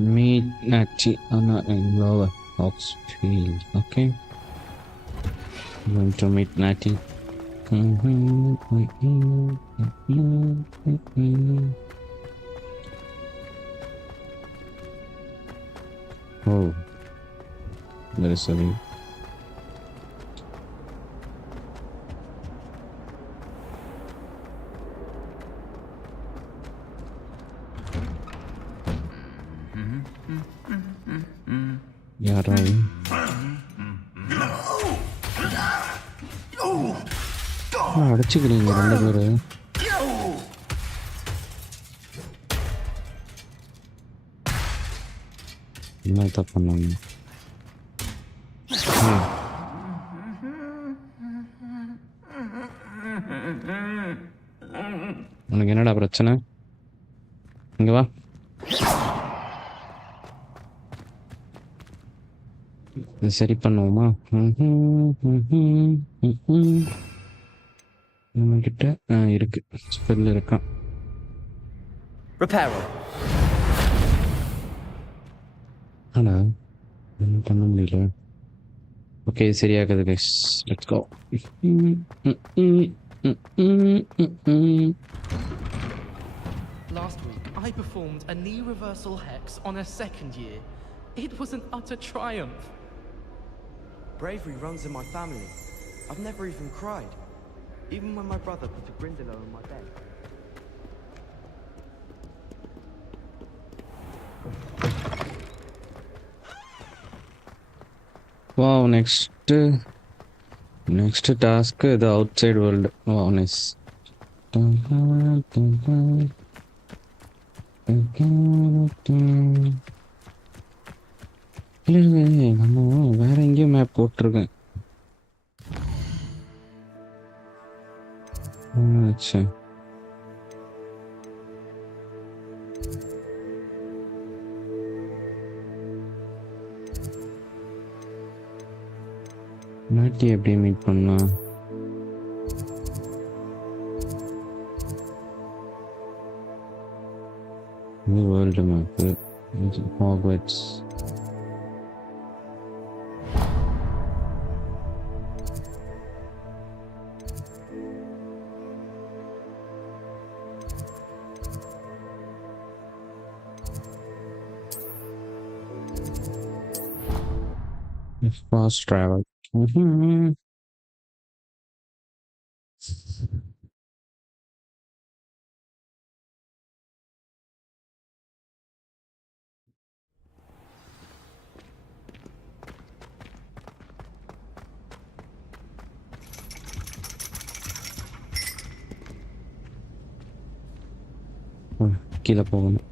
Meet Natchi Anna in Lower Oxfield. Okay. I'm going to meet Natty. Oh, there is a way. யாரா அடிச்சுக்கிறீங்க ரெண்டு பேரு? என்ன தப்பு பண்ணாங்க? உனக்கு என்னடா பிரச்சனை? இங்க வா. சரி பண்ணுவோமா? நம்ம கிட்ட இருக்கு, ஸ்பெல் இருக்கான். ஆனா பண்ண முடியல. ஓகே, சரியாகுது guys. Let's go. Last week, I performed a knee reversal hex on a second year. It was an utter triumph. Bravery runs in my family. I've never even cried. Even when my brother put a grindalo in my bed. Wow, next task, the outside world. Wow, nice. நம்ம வேற எங்கேயும் map போட்டிருக்கேன். அச்சா, நாட்டி எப்படி meet பண்ணலாம்? இது world map. Hogwarts. Fast travel. கீழே போகணும்.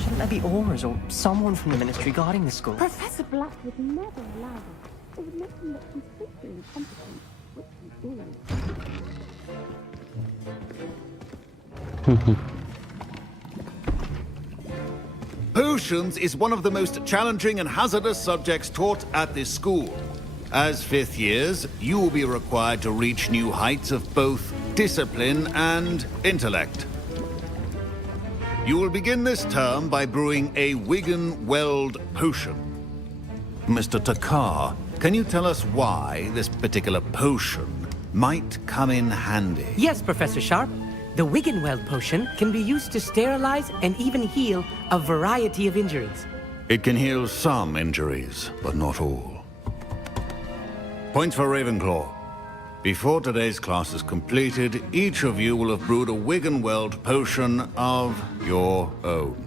Shouldn't there be owners or someone from the ministry guarding the school? Professor Black would never allow this. It would make him look completely incompetent, which he is. Potions is one of the most challenging and hazardous subjects taught at this school. As fifth years, you will be required to reach new heights of both discipline and intellect. You will begin this term by brewing a Wigan-Weld potion. Mr. Takar, can you tell us why this particular potion might come in handy? Yes, Professor Sharp. The Wigan-Weld potion can be used to sterilize and even heal a variety of injuries. It can heal some injuries, but not all. Points for Ravenclaw. Before today's class is completed, each of you will have brewed a Wigan-Weld potion of your own.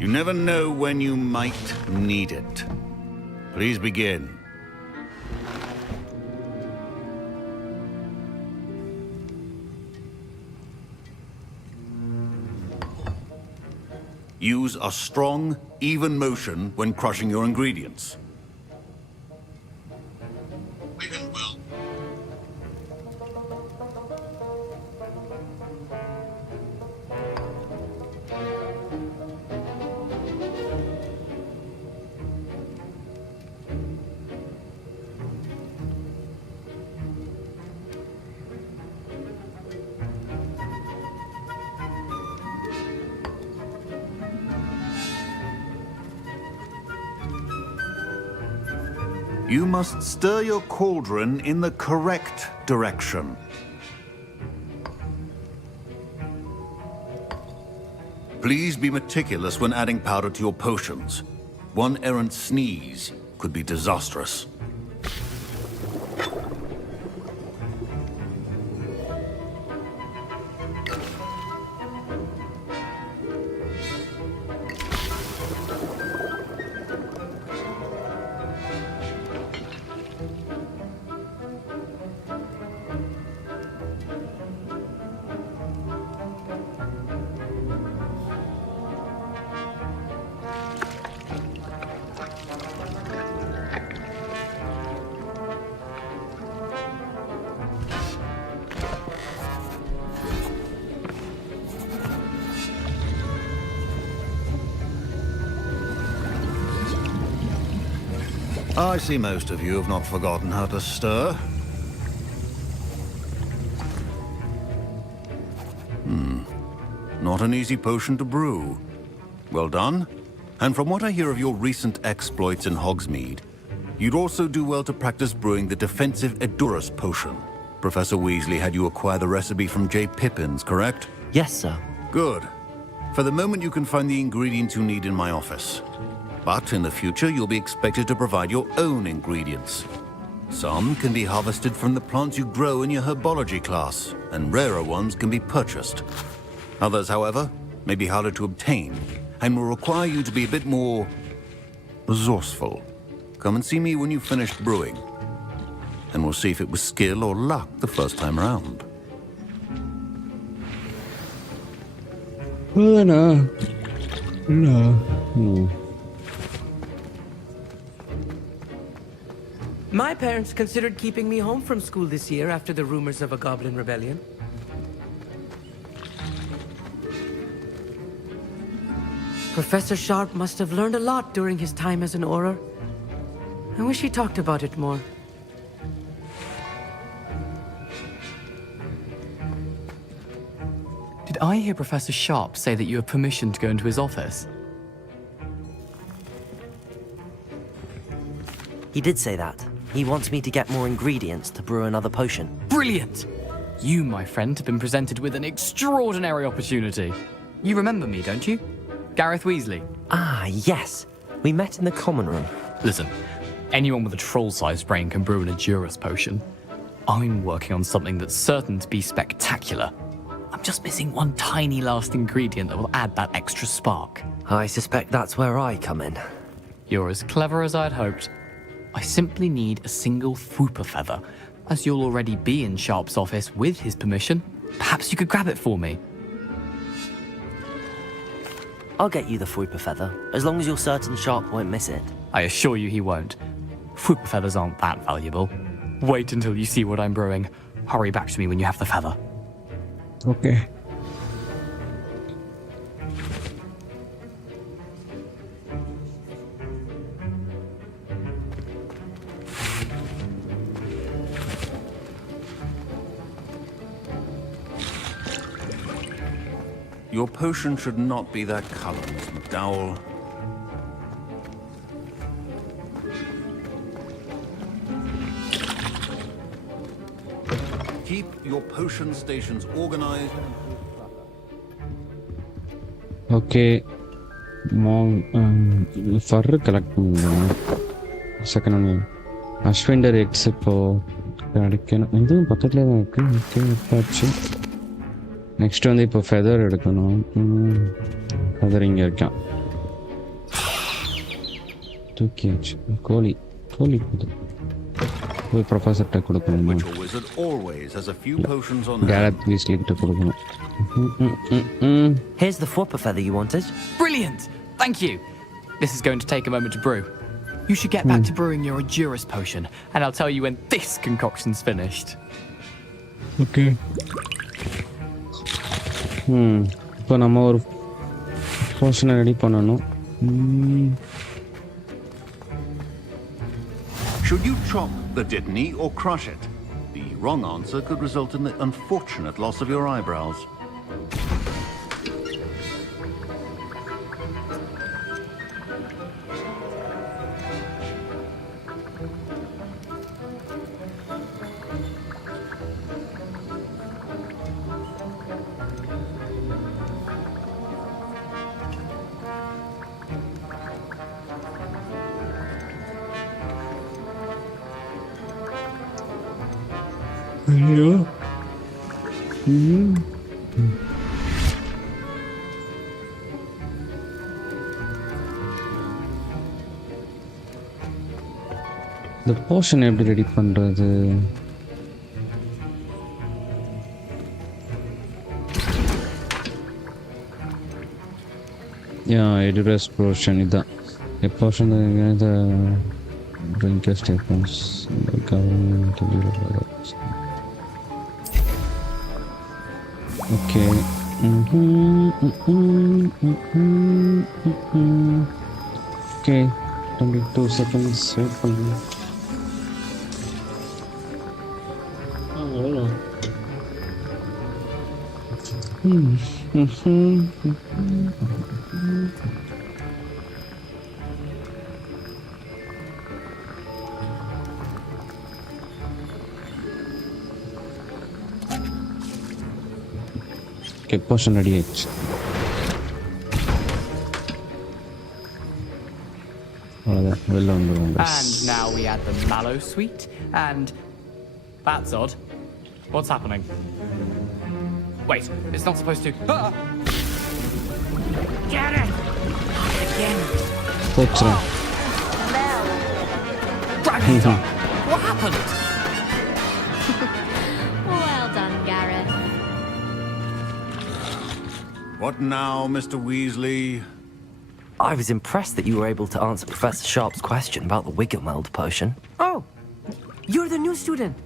You never know when you might need it. Please begin. Use a strong, even motion when crushing your ingredients. Wigan will. You must stir your cauldron in the correct direction. Please be meticulous when adding powder to your potions. One errant sneeze could be disastrous. I see most of you have not forgotten how to stir. Not an easy potion to brew. Well done. And from what I hear of your recent exploits in Hogsmeade, you'd also do well to practice brewing the defensive Edurus potion. Professor Weasley had you acquire the recipe from J. Pippins, correct? Yes, sir. Good. For the moment, you can find the ingredients you need in my office. But in the future, you'll be expected to provide your own ingredients. Some can be harvested from the plants you grow in your herbology class, and rarer ones can be purchased. Others, however, may be harder to obtain, and will require you to be a bit more resourceful. Come and see me when you've finished brewing, and we'll see if it was skill or luck the first time around. No. My parents considered keeping me home from school this year after the rumors of a goblin rebellion. Professor Sharp must have learned a lot during his time as an Auror. I wish he talked about it more. Did I hear Professor Sharp say that you have permission to go into his office? He did say that. He wants me to get more ingredients to brew another potion. Brilliant! You, my friend, have been presented with an extraordinary opportunity. You remember me, don't you? Gareth Weasley. Ah, yes. We met in the common room. Listen, anyone with a troll-sized brain can brew an Edurus potion. I'm working on something that's certain to be spectacular. I'm just missing one tiny last ingredient that will add that extra spark. I suspect that's where I come in. You're as clever as I'd hoped. I simply need a single Fwooper feather. As you'll already be in Sharp's office with his permission, perhaps you could grab it for me. I'll get you the Fwooper feather, as long as you're certain Sharp won't miss it. I assure you he won't. Fwooper feathers aren't that valuable. Wait until you see what I'm brewing. Hurry back to me when you have the feather. Okay. Your potion should not be that color, Miss McDowell. Keep your potion stations organized. Okay. ഫറ് collect ചെയ്യുന്നു second ഒന്ന് അശ്വിൻ്റെ ഒരു X ഇപ്പോൾ கிடைக்கணும் இதுவும் பக்கத்தில் தான் இருக்குது நெக்ஸ்ட் வந்து இப்போ ஃபெதர் எடுக்கணும் ஃபெதர் இங்கே இருக்கான் தூக்கியாச்சு கோழி போதும் போய் ப்ரொஃபஸர்கிட்ட கொடுக்கணுமா? Which a wizard always has a few potions on hand. Carrot Weasley கிட்ட கொடுக்கணும். Here's the four feather you wanted. Brilliant! Thank you. This is going to take a moment to brew. You should get back to brewing your Adurus potion, and I'll tell you when this concoction's finished. Okay. இப்போ நம்ம ஒரு போர்ஷனை ready பண்ணணும். Should you chop the Dittany or crush it? The wrong answer could result in the unfortunate loss of your eyebrows. ஐயோ. இந்த portion எப்படி ready பண்றது? Adurus portion இதான். A portion of the drinker statements the government okay. Okay, 22 seconds. Wait for me. Okay, portion ready. And now we add the mallow sweet, and that's odd. What's happening? Wait, it's not supposed to. Ah! Get it! Again. Dragon's tongue! What happened? Well done, Gareth. What now, Mr. Weasley? I was impressed that you were able to answer Professor Sharp's question about the Wiggenweld potion. Oh, you're the new student.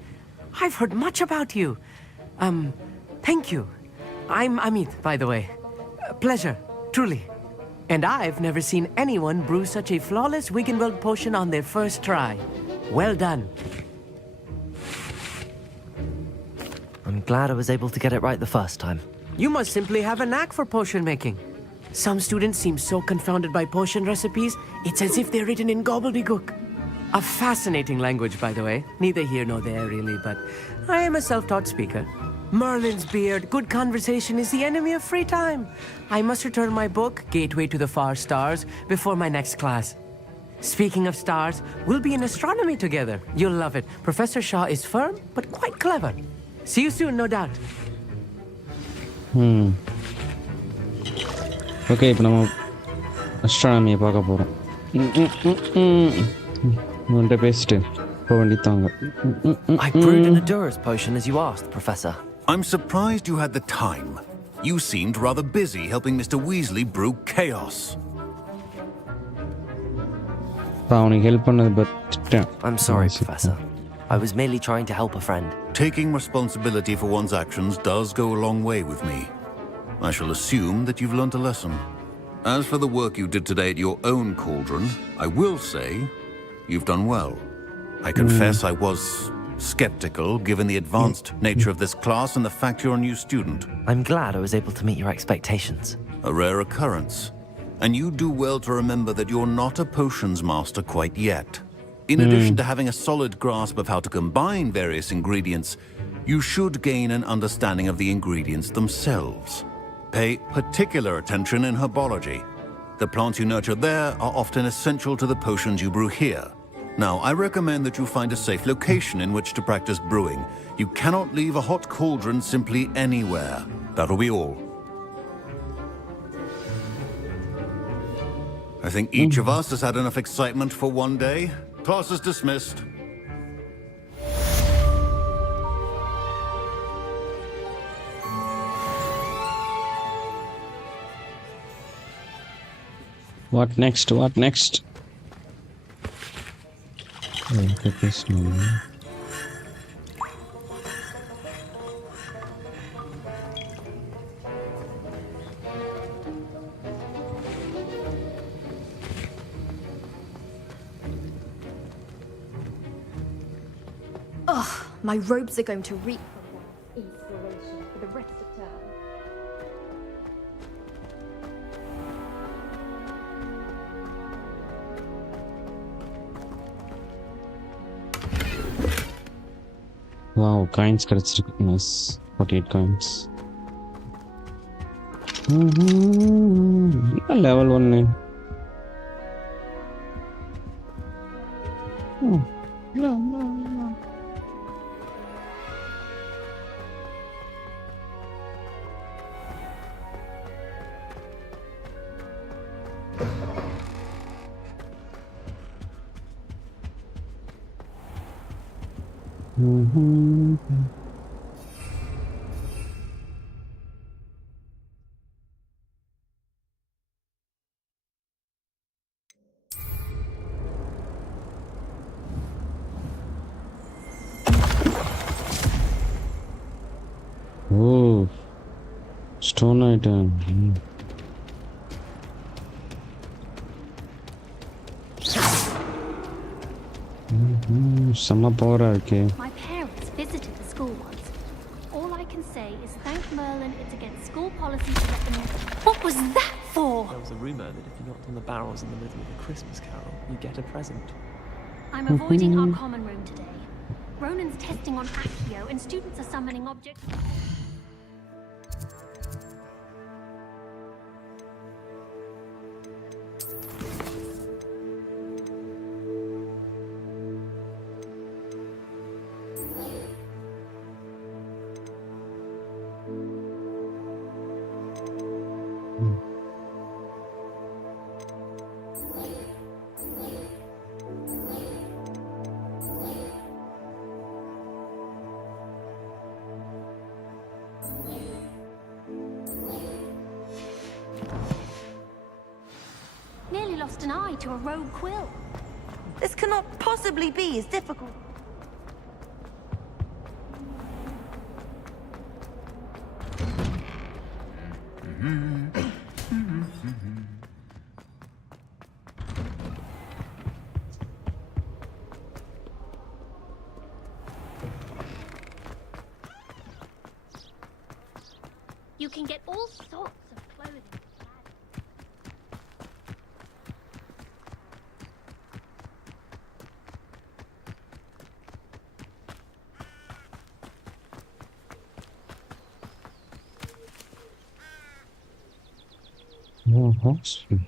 I've heard much about you. Thank you. I'm Amit, by the way. Pleasure, truly. And I've never seen anyone brew such a flawless Wiggenweld potion on their first try. Well done. I'm glad I was able to get it right the first time. You must simply have a knack for potion making. Some students seem so confounded by potion recipes, it's as if they're written in gobbledygook. A fascinating language, by the way. Neither here nor there, really, but I am a self-taught speaker. Merlin's beard, good conversation is the enemy of free time. I must return my book, Gateway to the Far Stars, before my next class. Speaking of stars, we'll be in astronomy together. You'll love it. Professor Shaw is firm, but quite clever. See you soon, no doubt. Okay, இப்போ நம்ம அஸ்ட்ரானமியை பார்க்க போகிறோம். உன்கிட்ட பேசிட்டு போக வேண்டியதாங்க. I brewed an Adurus potion as you asked, Professor. I'm surprised you had the time. You seemed rather busy helping Mr. Weasley brew chaos. அவனுக்கு help பண்ணது பற்றிட்டேன். I'm sorry, Professor. I was merely trying to help a friend. Taking responsibility for one's actions does go a long way with me. I shall assume that you've learnt a lesson. As for the work you did today at your own cauldron, I will say you've done well. I confess I was skeptical given the advanced nature of this class and the fact you're a new student. I'm glad I was able to meet your expectations. A rare occurrence. And you do well to remember that you're not a potions master quite yet. In addition to having a solid grasp of how to combine various ingredients, you should gain an understanding of the ingredients themselves. Pay particular attention in herbology. The plants you nurture there are often essential to the potions you brew here. Now, I recommend that you find a safe location in which to practice brewing. You cannot leave a hot cauldron simply anywhere. That'll be all. I think each of us has had enough excitement for one day. Class is dismissed. What next? What next? Look at this one. Ugh, my robes are going to reek from that inspiration for the rest of term. Wow, coins கிடைச்சிருக்கு. Nice. 48 coins. Level 1. Oh, stone item. Some power okay. My parents visited the school once. All I can say is thank Merlin it's against school policy to let them... What was that for? There was a rumour that if you knocked on the barrels in the middle of a Christmas carol, you get a present. I'm avoiding our common room today. Ronan's testing on Accio and students are summoning objects... Nearly lost an eye to a rogue quill. This cannot possibly be as difficult. You can get all sorts of clothing. Oh, awesome.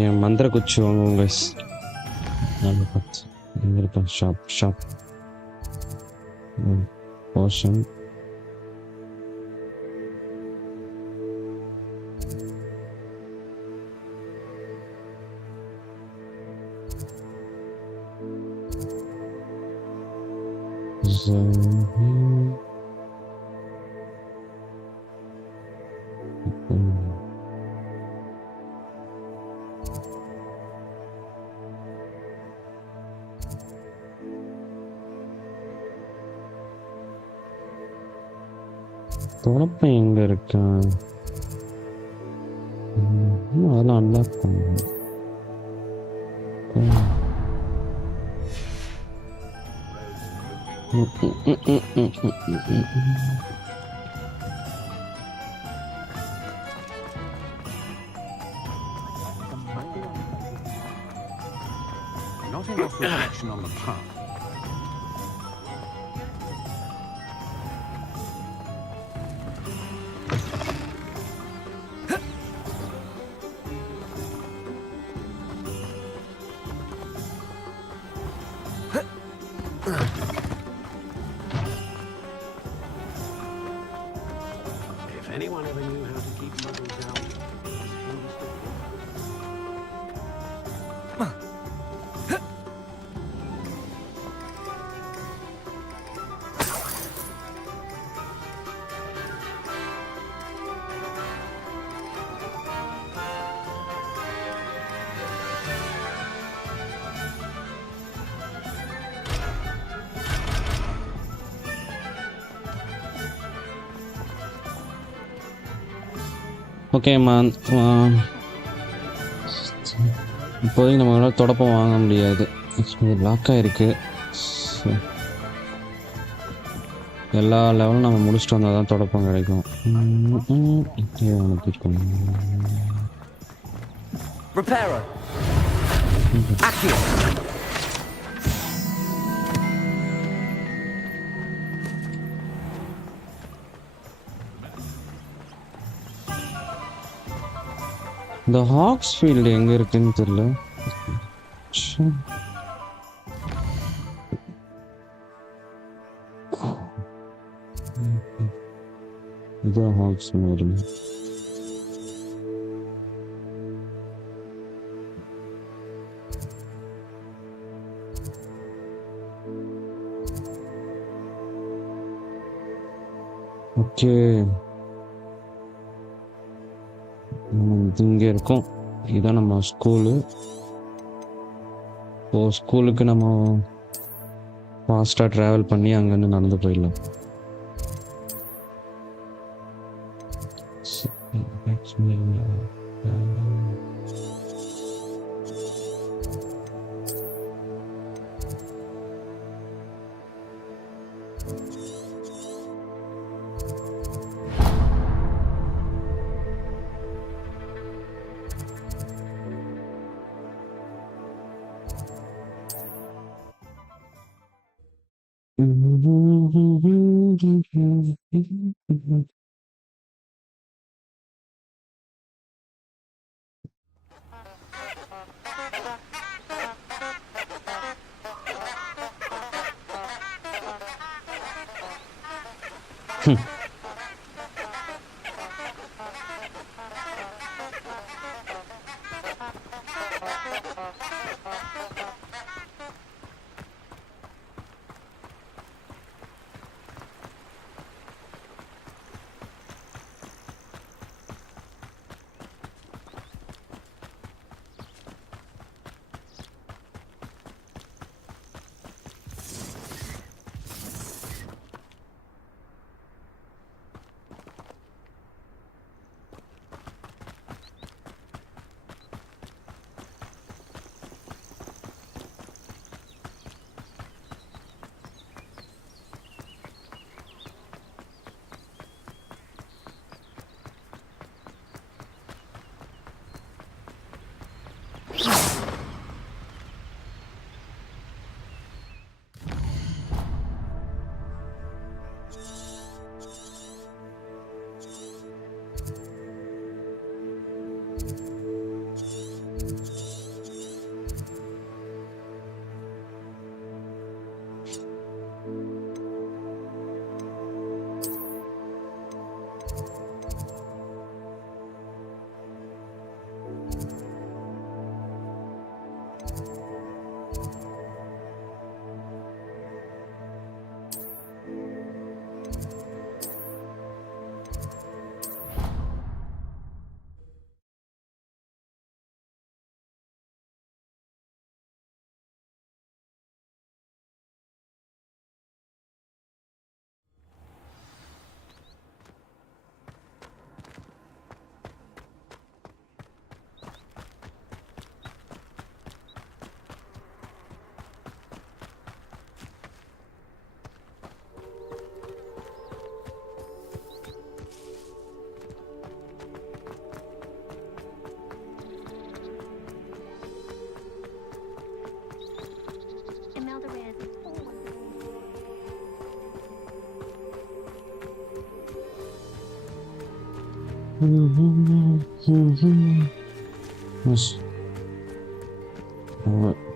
Yeah, mantra kuchu vaanga guys. Shop. Potion. தொடப்பம் எங்க இருக்கா? அதெல்லாம் unlock பண்ணணும். Not enough reflection on the path. If anyone ever knew how to keep muggles out, ஓகேம்மா. இப்போதைக்கு நம்மளால் தொடப்பம் வாங்க முடியாது, லாக்காக இருக்குது. எல்லா லெவலும் நம்ம முடிச்சுட்டு வந்தால் தான் தொடப்பம் கிடைக்கும். Reparo. Accio. இந்த ஹாக்ஸ் ஃபீல்டு எங்கே இருக்குன்னு தெரியல. இதுதான் ஹாக்ஸ் மாதிரி. ஓகே, இது இங்கே இருக்கும். இதுதான் நம்ம ஸ்கூலு. ஸ்கூலுக்கு நம்ம ஃபாஸ்ட்டாக ட்ராவல் பண்ணி அங்கேருந்து நடந்து போயிடலாம்.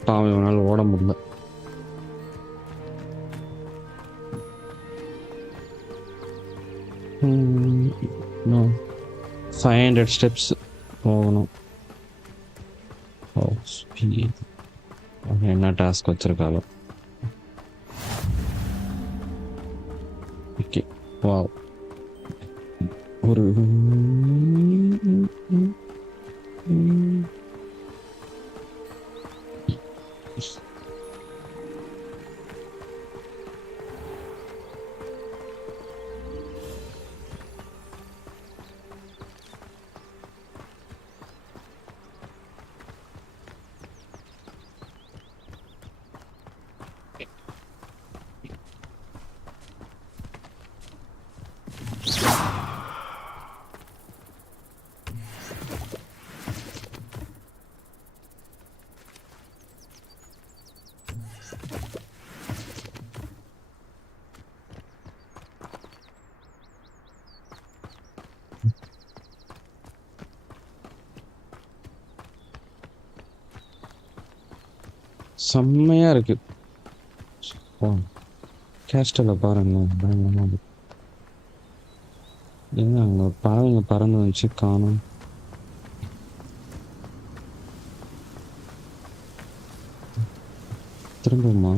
பாவம் இவனால் ஓட முடியல. இன்னும் 500 ஸ்டெப்ஸ் போகணும். என்ன டாஸ்க் வச்சிருக்காளோ. Okay wow. ஒரு செம்மையா இருக்கு. கேஸ்டல பாருங்க. என்ன அங்க பறவைங்க பறந்து வந்துச்சு காணும். திரும்பமா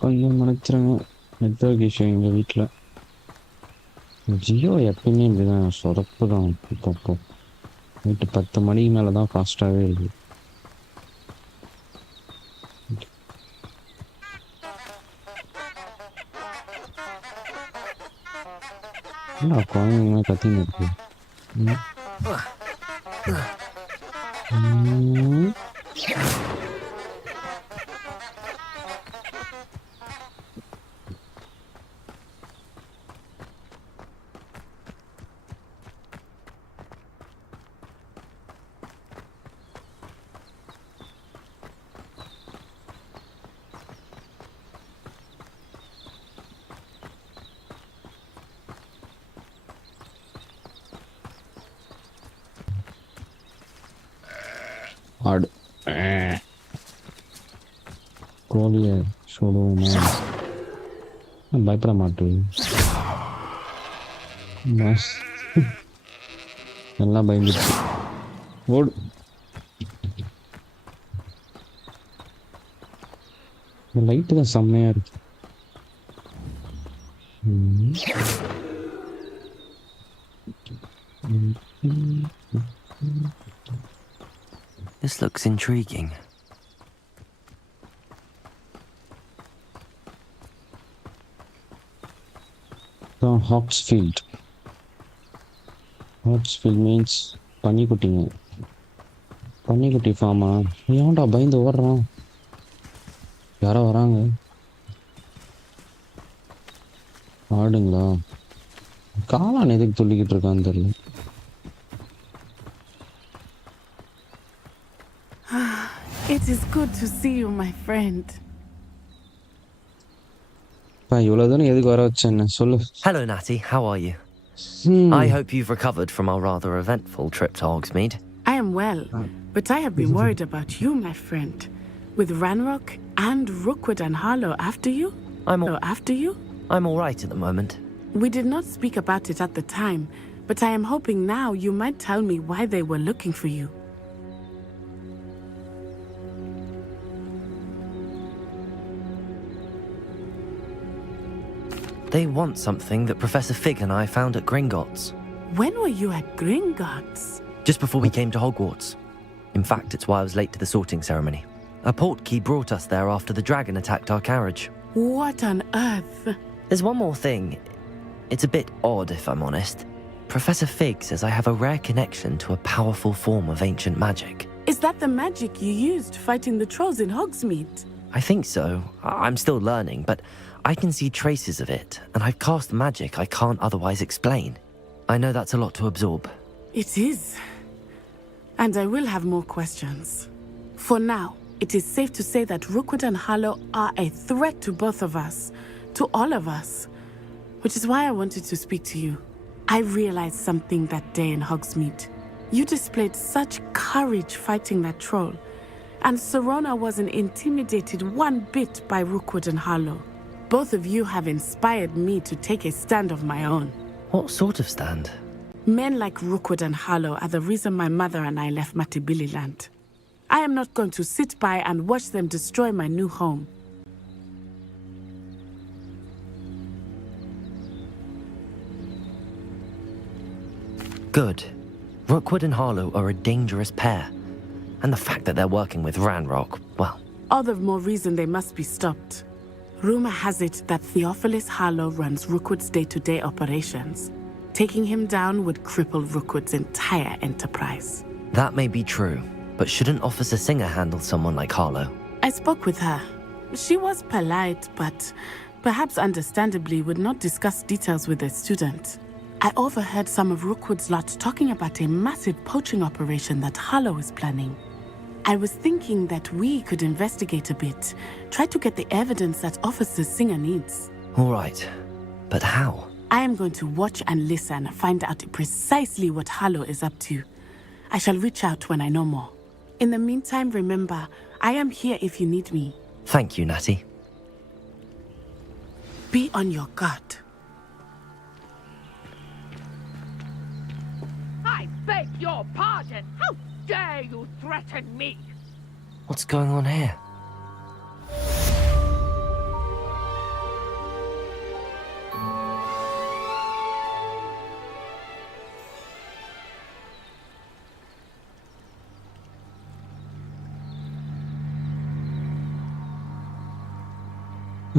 கொஞ்சம் மறைச்சிருங்க. நெட்வொர்க் இஷ்யூ எங்கள் வீட்டில். ஜியோ எப்பயுமே இப்படிதான் சொதப்பு தான். இப்போ நைட்டு 10 மணிக்கு மேலே தான் ஃபாஸ்ட்டாகவே இருக்குது. என்ன குழந்தைங்க கத்தின்னு இருக்கு. ஆடு கோழியை சொல்லுவோமா? பயப்பட மாட்டேன். எல்லாம் பயந்துச்சு. ஓடு. லைட்டு தான் செம்மையா இருக்கு. This looks intriguing. Hogsfield. Hogsfield means பன்னிக்குட்டிங்க. பன்னிக்குட்டி ஃபார்மா? ஏன்டா பயந்து ஓடுறான்? யாரோ வராங்க. ஆடுங்களா? காளான் எதுக்கு துள்ளிக்கிட்டு இருக்கான்னு தெரியல. It is good to see you, my friend. இவ்வளவு தூரம் எதுக்கு வர வச்சேன்னு சொல்லு. Hello, Natty. How are you? I hope you've recovered from our rather eventful trip to Hogsmeade. I am well, but I have been worried about you, my friend. With Ranrock and Rookwood and Harlow after you? I'm all right at the moment. We did not speak about it at the time, but I am hoping now you might tell me why they were looking for you. They want something that Professor Fig and I found at Gringotts. When were you at Gringotts? Just before we came to Hogwarts. In fact, it's why I was late to the sorting ceremony. A portkey brought us there after the dragon attacked our carriage. What on earth? There's one more thing. It's a bit odd, if I'm honest. Professor Fig says I have a rare connection to a powerful form of ancient magic. Is that the magic you used fighting the trolls in Hogsmeade? I think so. I'm still learning, but I can see traces of it, and I've cast magic I can't otherwise explain. I know that's a lot to absorb. It is. And I will have more questions. For now, it is safe to say that Rookwood and Harlow are a threat to both of us, to all of us. Which is why I wanted to speak to you. I realized something that day in Hogsmeade. You displayed such courage fighting that troll. And Serona wasn't intimidated one bit by Rookwood and Harlow. Both of you have inspired me to take a stand of my own. What sort of stand? Men like Rookwood and Harlow are the reason my mother and I left Matibili land. I am not going to sit by and watch them destroy my new home. Good. Rookwood and Harlow are a dangerous pair. And the fact that they're working with Ranrock, well... All the more reason they must be stopped. Rumor has it that Theophilus Harlow runs Rookwood's day-to-day operations. Taking him down would cripple Rookwood's entire enterprise. That may be true, but shouldn't Officer Singer handle someone like Harlow? I spoke with her. She was polite, but perhaps understandably would not discuss details with a student. I overheard some of Rookwood's lot talking about a massive poaching operation that Harlow is planning. I was thinking that we could investigate a bit, try to get the evidence that Officer Singer needs. All right, but how? I am going to watch and listen, find out precisely what Harlow is up to. I shall reach out when I know more. In the meantime, remember, I am here if you need me. Thank you, Natty. Be on your guard. I beg your pardon. How dare you threaten me? What's going on here?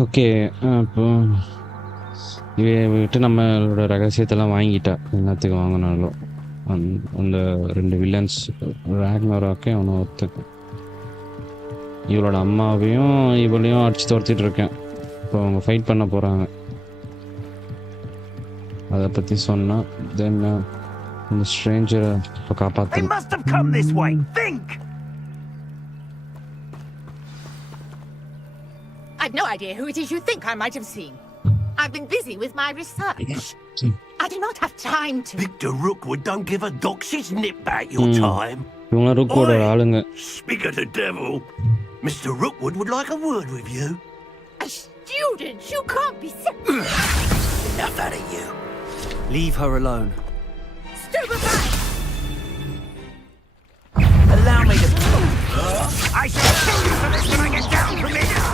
Okay இப்போ விட்டு நம்மளோட ரகசியத்தெல்லாம் வாங்கிட்டா என்னத்துக்கு வாங்கினாலும் அந்த 2 villains ராக்னராக்கே அவனை ஒருத்தன் இவளோட அம்மாவையும் இவளையும் அடிச்சு துரத்திட்டு இருக்கேன். இப்போ அவங்க ஃபைட் பண்ண போகிறாங்க. அதை பற்றி சொன்னால் தென் இந்த ஸ்ட்ரேஞ்சரை இப்போ காப்பாற்றணும். I've no idea who it is you think I might have seen. I've been busy with my research. I do not have time to... Victor Rookwood don't give a doxy's nip back your time. இவங்க ருக்கோட ஆளுங்க. Speak of the devil. Mr. Rookwood would like a word with you. A student? You can't be... Enough out of you. Leave her alone. Stupefy! Allow me to... I shall kill you for this when I get down from here!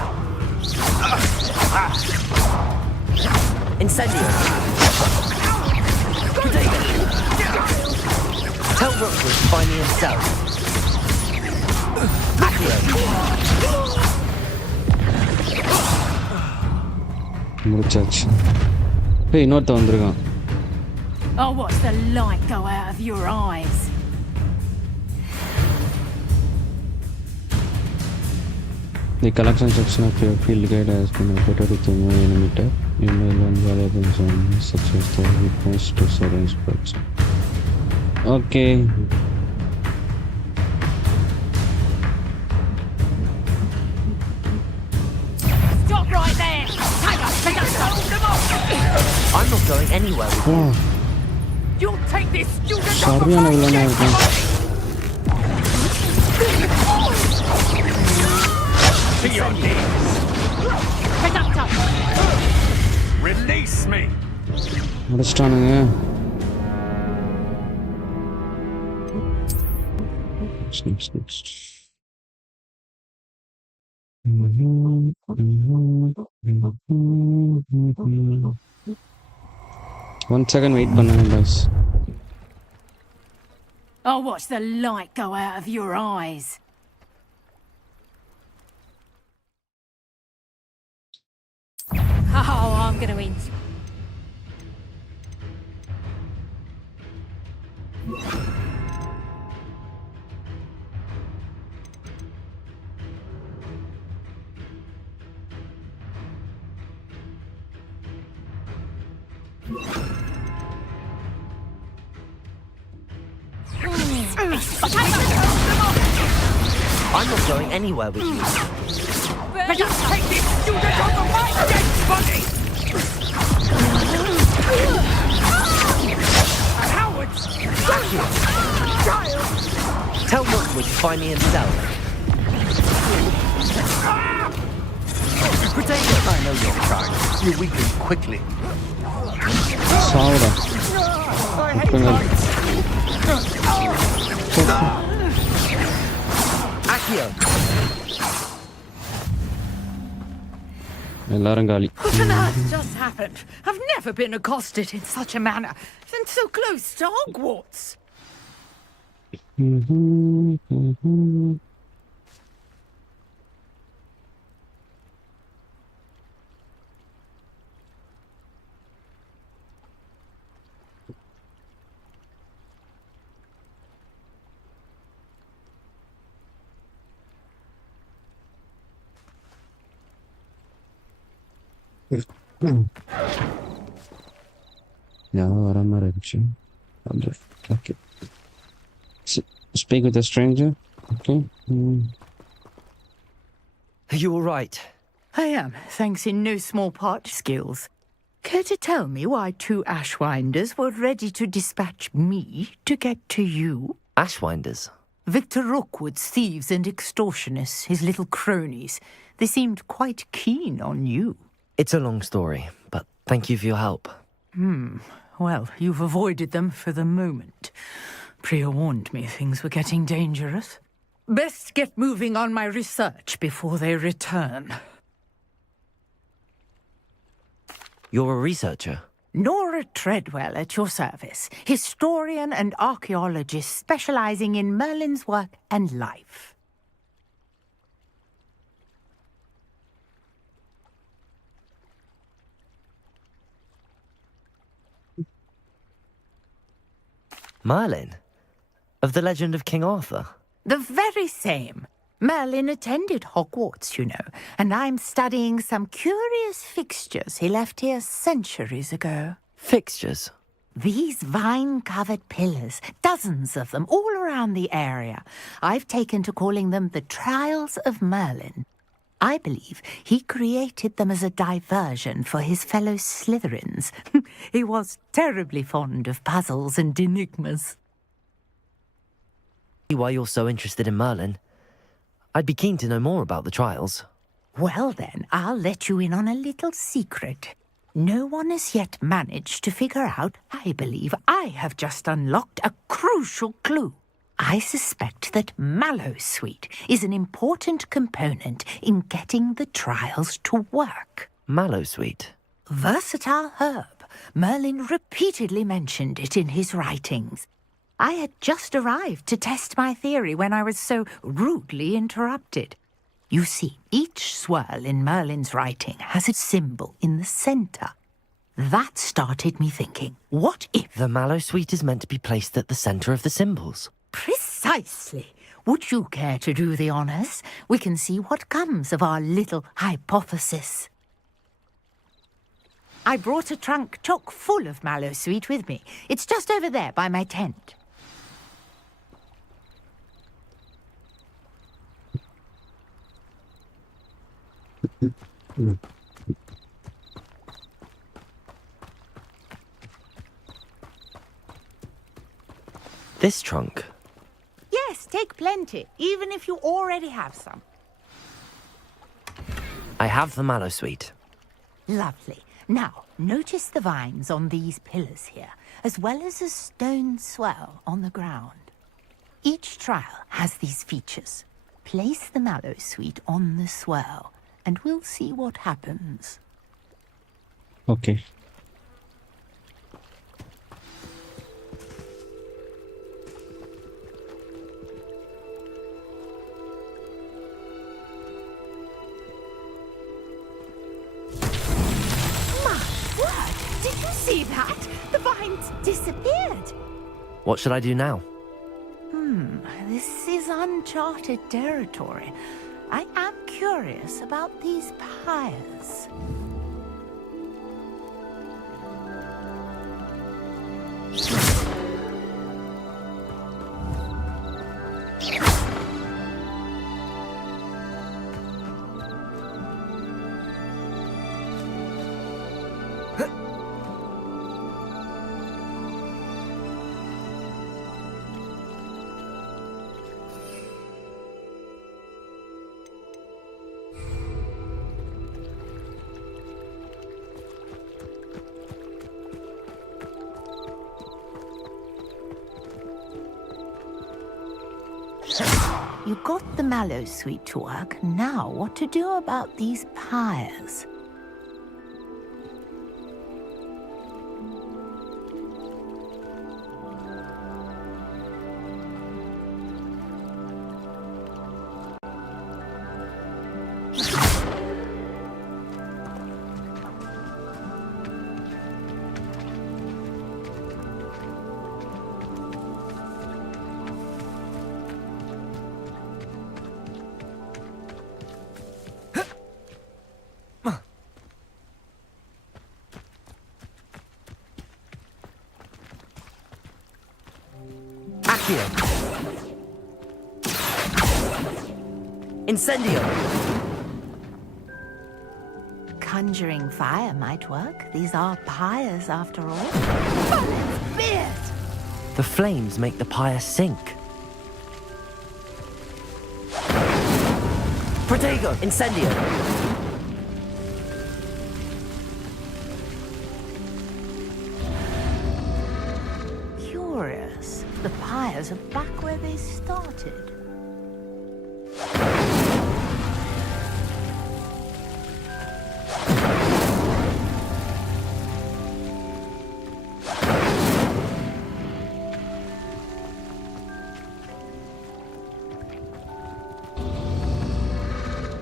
Incendio! Tell Rookwood to find me himself. முடிச்சாச்சு. ஏய் இன்னொருத்த வந்திருக்கான். Oh, what's the light go out of your eyes? The collection section of your field guide has been updated with a new enemy type. You may learn valuable zones such as the weakness to certain spells. Okay. Stop right there! I'm not going anywhere with you. You'll take this student சரியான வில்லனா இருக்கான். Release me! முடிச்சிட்டானுங்க. Next. 1 second wait பண்ணுங்க guys. I'll watch the light go out of your eyes. Oh, I'm gonna eat. I'm not going anywhere with you. Let us take this student over my dead body! Cowards! Child! Tell Rookwood to find me himself. Pretend that I know your kind. You weaken quickly. Salva. I hate heights. Accio! எல்லாரும் காலி. What on earth just happened? I've never been accosted in such a manner, and so close to Hogwarts. ഞാൻ വരാൻ മറിച്ചു. Okay. Speak with a stranger. Okay. Are you all right? I am, thanks in no small part to skills. Care to tell me why 2 Ashwinders were ready to dispatch me to get to you? Ashwinders? Victor Rookwood's thieves and extortionists, his little cronies. They seemed quite keen on you. It's a long story, but thank you for your help. Well, you've avoided them for the moment. Priya warned me things were getting dangerous. Best get moving on my research before they return. You're a researcher? Nora Treadwell at your service, historian and archaeologist specializing in Merlin's work and life. Merlin? Of the legend of King Arthur? The very same. Merlin attended Hogwarts, you know, and I'm studying some curious fixtures he left here centuries ago. Fixtures? These vine-covered pillars, dozens of them, all around the area. I've taken to calling them the Trials of Merlin. I believe he created them as a diversion for his fellow Slytherins. He was terribly fond of puzzles and enigmas. Why you're so interested in Merlin? I'd be keen to know more about the trials. Well then, I'll let you in on a little secret. No one has yet managed to figure out, I believe I have just unlocked a crucial clue. I suspect that Mallowsweet is an important component in getting the trials to work. Mallowsweet? Versatile herb. Merlin repeatedly mentioned it in his writings. I had just arrived to test my theory when I was so rudely interrupted. You see, each swirl in Merlin's writing has a symbol in the center. That started me thinking, what if... The Mallowsweet is meant to be placed at the center of the symbols. Precisely. Would you care to do the honors? We can see what comes of our little hypothesis. I brought a trunk chock full of Mallowsweet with me. It's just over there by my tent. This trunk? Yes, take plenty, even if you already have some. I have the Mallowsweet. Lovely. Now, notice the vines on these pillars here, as well as a stone swell on the ground. Each trial has these features. Place the Mallowsweet on the swell, and we'll see what happens. Okay. Did you see that? The vines disappeared. What should I do now? This is uncharted territory. I am curious about these pyres. You got the mallow sweet to work. Now, what to do about these pyres? Incendio! Conjuring fire might work. These are pyres, after all. Oh, it's fierce! The flames make the pyre sink. Protego! Incendio! Curious. The pyres are back where they started.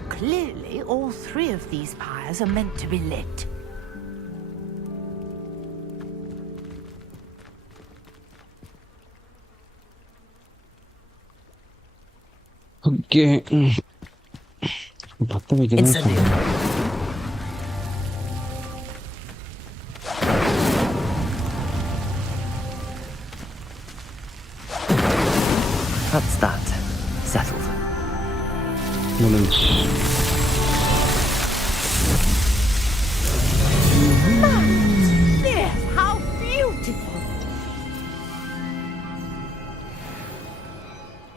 Clearly, all three of these pyres are meant to be lit. Okay. பத்த வைக்கதான் Incendio! That's that. Settled. முடிஞ்சு. Yes, how beautiful!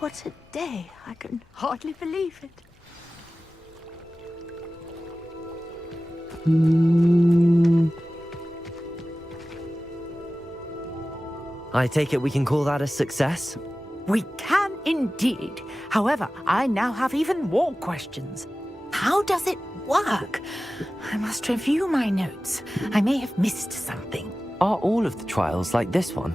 What a day. I can hardly believe it. I take it we can call that a success? We can indeed. However, I now have even more questions. How does it work? I must review my notes. I may have missed something. Are all of the trials like this one?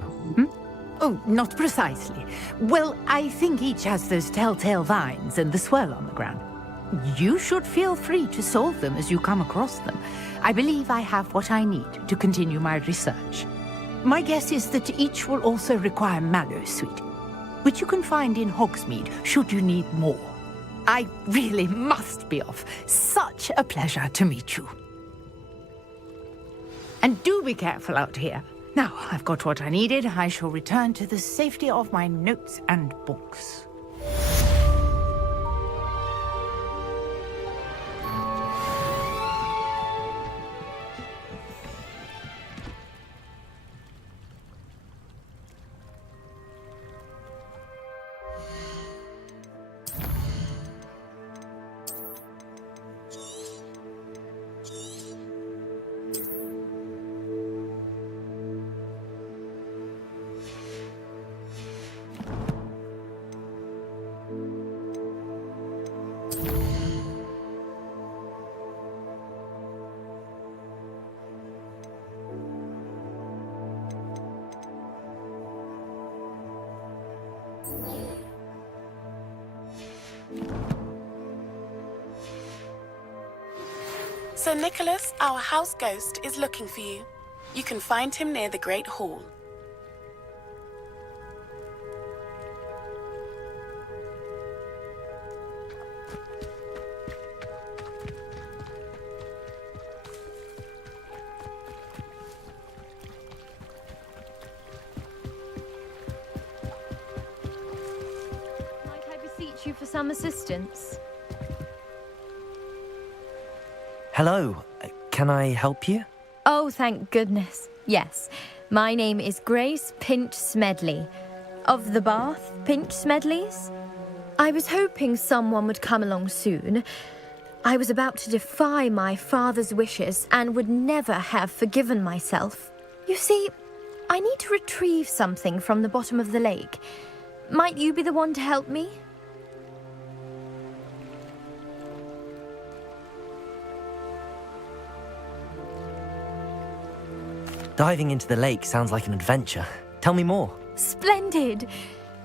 Oh, not precisely. Well, I think each has those telltale vines and the swirl on the ground. You should feel free to solve them as you come across them. I believe I have what I need to continue my research. My guess is that each will also require mallow sweet, which you can find in Hogsmeade should you need more. I really must be off. Such a pleasure to meet you. And do be careful out here. Now I've got what I needed. I shall return to the safety of my notes and books. Sir Nicholas, our house ghost, is looking for you. You can find him near the Great Hall. Might I beseech you for some assistance? Hello. Can I help you? Oh, thank goodness. Yes. My name is Grace Pinch Smedley. Of the Bath Pinch Smedleys. I was hoping someone would come along soon. I was about to defy my father's wishes and would never have forgiven myself. You see, I need to retrieve something from the bottom of the lake. Might you be the one to help me? Diving into the lake sounds like an adventure. Tell me more. Splendid!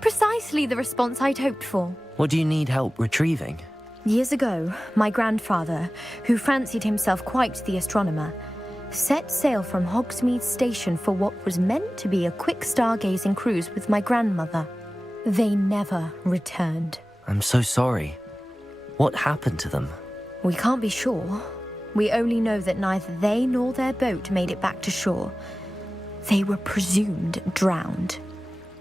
Precisely the response I'd hoped for. What do you need help retrieving? Years ago, my grandfather, who fancied himself quite the astronomer, set sail from Hogsmeade Station for what was meant to be a quick stargazing cruise with my grandmother. They never returned. I'm so sorry. What happened to them? We can't be sure. We only know that neither they nor their boat made it back to shore. They were presumed drowned.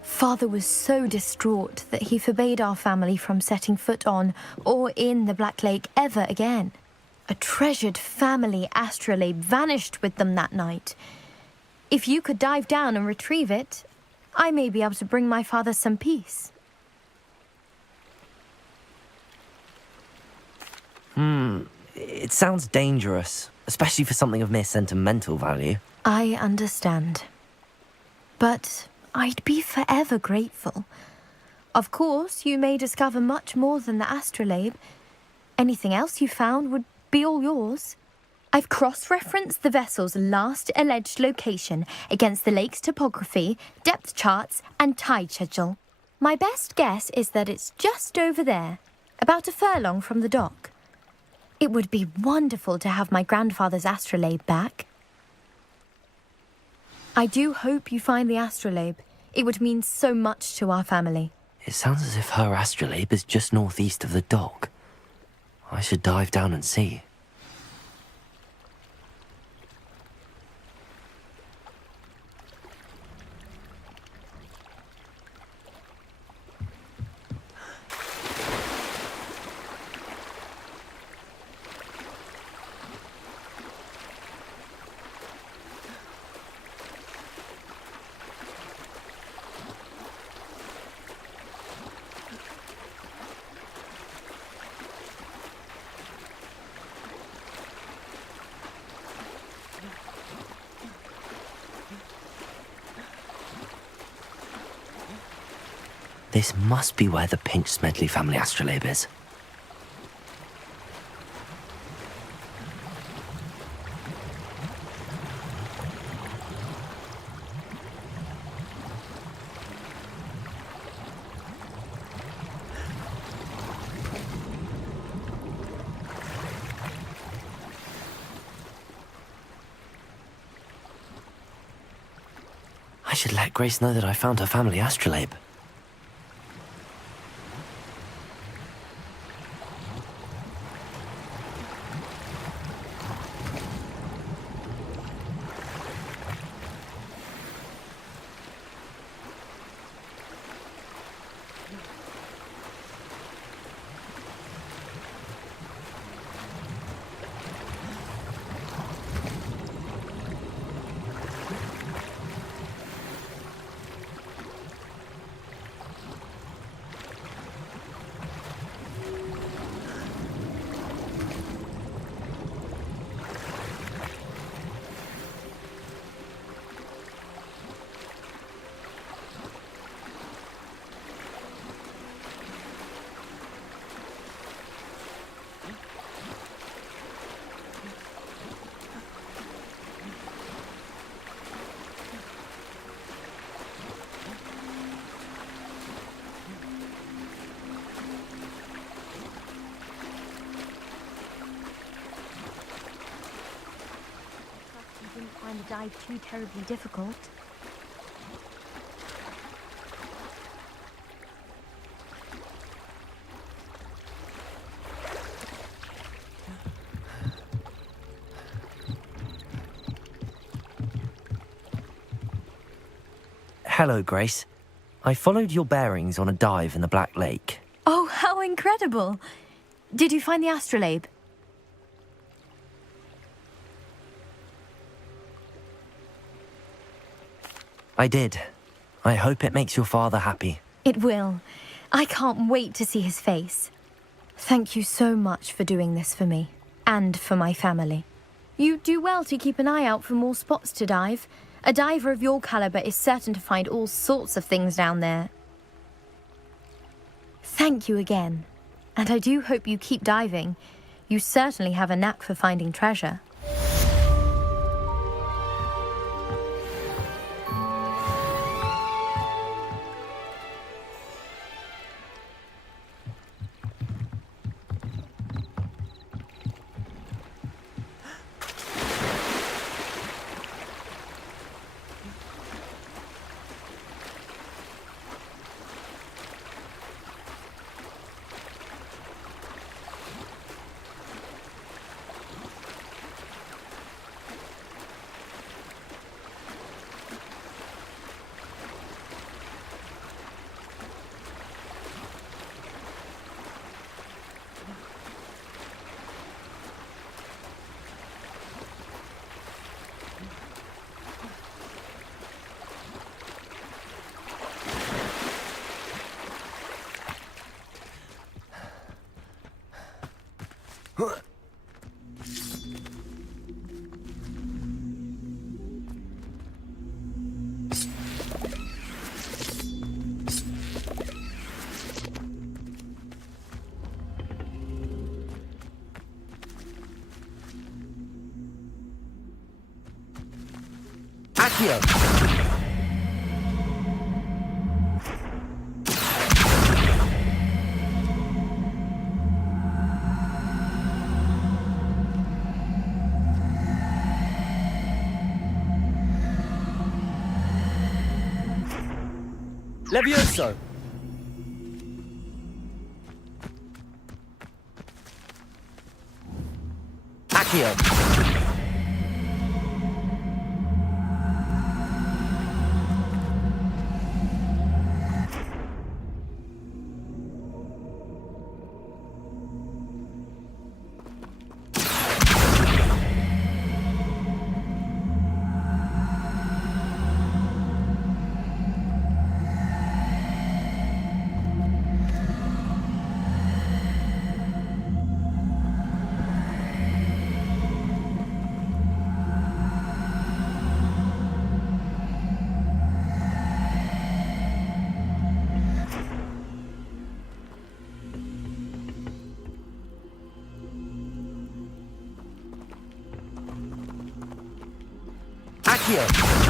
Father was so distraught that he forbade our family from setting foot on or in the Black Lake ever again. A treasured family astrolabe vanished with them that night. If you could dive down and retrieve it, I may be able to bring my father some peace. It sounds dangerous, especially for something of mere sentimental value. I understand. But I'd be forever grateful. Of course, you may discover much more than the astrolabe. Anything else you found would be all yours. I've cross-referenced the vessel's last alleged location against the lake's topography, depth charts, and tide schedule. My best guess is that it's just over there, about a furlong from the dock. It would be wonderful to have my grandfather's astrolabe back. I do hope you find the astrolabe. It would mean so much to our family. It sounds as if her astrolabe is just northeast of the dock. I should dive down and see. This must be where the Pinch Smedley family astrolabe is. I should let Grace know that I found her family astrolabe. Find the dive too terribly difficult. Hello, Grace. I followed your bearings on a dive in the Black Lake. Oh, how incredible! Did you find the astrolabe? I did. I hope it makes your father happy. It will. I can't wait to see his face. Thank you so much for doing this for me, and for my family. You do well to keep an eye out for more spots to dive. A diver of your caliber is certain to find all sorts of things down there. Thank you again. And I do hope you keep diving. You certainly have a knack for finding treasure. Accio! Levioso! Accio! Accio!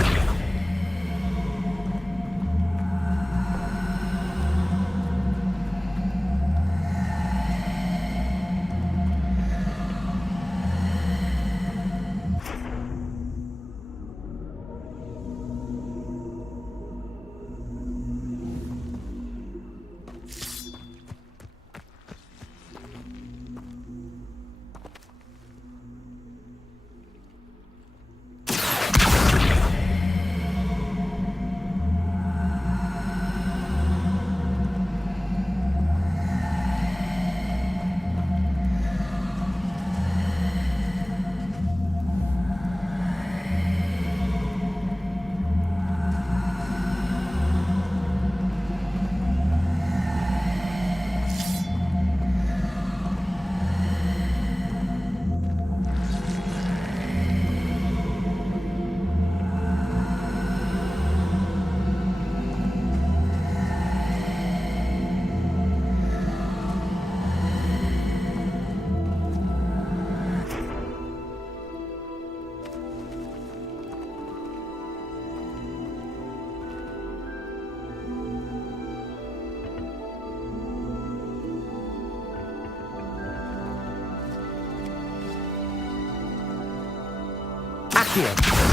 Accio!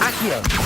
Accio!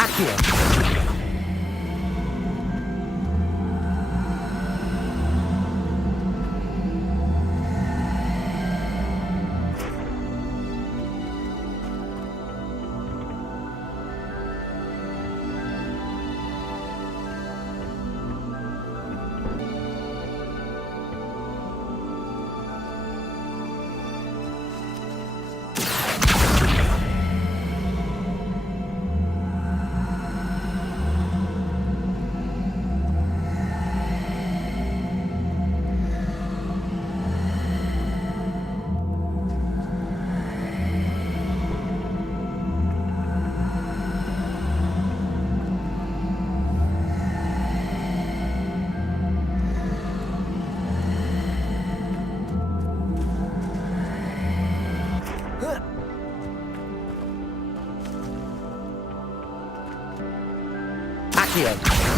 Accio! Accio.